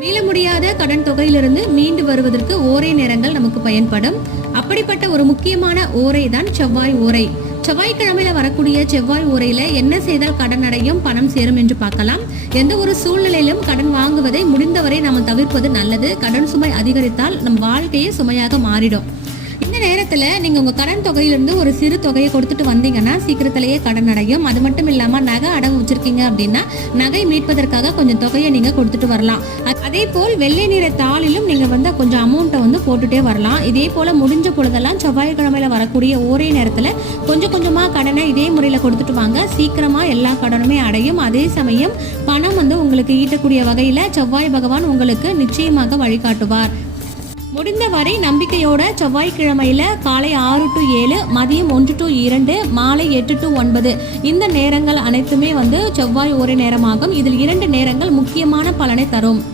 மீள முடியாத கடன் தொகையிலிருந்து மீண்டு வருவதற்கு ஓரை நேரங்கள் நமக்கு பயன்படும். அப்படிப்பட்ட ஒரு முக்கியமான ஓரை தான் செவ்வாய் ஓரை. செவ்வாய்க்கிழமையில வரக்கூடிய செவ்வாய் ஓரையில என்ன செய்தால் கடன் அடையும், பணம் சேரும் என்று பார்க்கலாம். எந்த ஒரு சூழ்நிலையிலும் கடன் வாங்குவதை முடிந்தவரை நம்ம தவிர்ப்பது நல்லது. கடன் சுமை அதிகரித்தால் நம் வாழ்க்கையே சுமையாக மாறிடும். இந்த நேரத்துல நீங்க உங்க கடன் தொகையிலிருந்து ஒரு சிறு தொகையை கொடுத்துட்டு வந்தீங்கன்னா சீக்கிரத்திலேயே கடன் அடையும். அது மட்டும் இல்லாம நகை அடகு வச்சிருக்கீங்க அப்படின்னா நகை மீட்பதற்காக கொஞ்சம் தொகையை நீங்க கொடுத்துட்டு வரலாம். அதே போல் வெள்ளை நிற தாளிலும் நீங்க கொஞ்சம் அமௌண்ட்டை போட்டுட்டே வரலாம். இதே போல முடிஞ்ச பொழுதெல்லாம் செவ்வாய்க்கிழமையில வரக்கூடிய ஒரே நேரத்துல கொஞ்சம் கொஞ்சமா கடனை இதே முறையில கொடுத்துட்டு வாங்க. சீக்கிரமா எல்லா கடனுமே அடையும். அதே சமயம் பணம் உங்களுக்கு ஈட்டக்கூடிய வகையில செவ்வாய் பகவான் உங்களுக்கு நிச்சயமாக வழிகாட்டுவார். முடிந்தவரை நம்பிக்கையோட செவ்வாய்க்கிழமையில காலை 6 to 7, மதியம் 1 to 2, மாலை 8 to 9 இந்த நேரங்கள் அனைத்துமே செவ்வாய் ஓரை நேரமாகும். இதில் 2 நேரங்கள் முக்கியமான பலனை தரும்.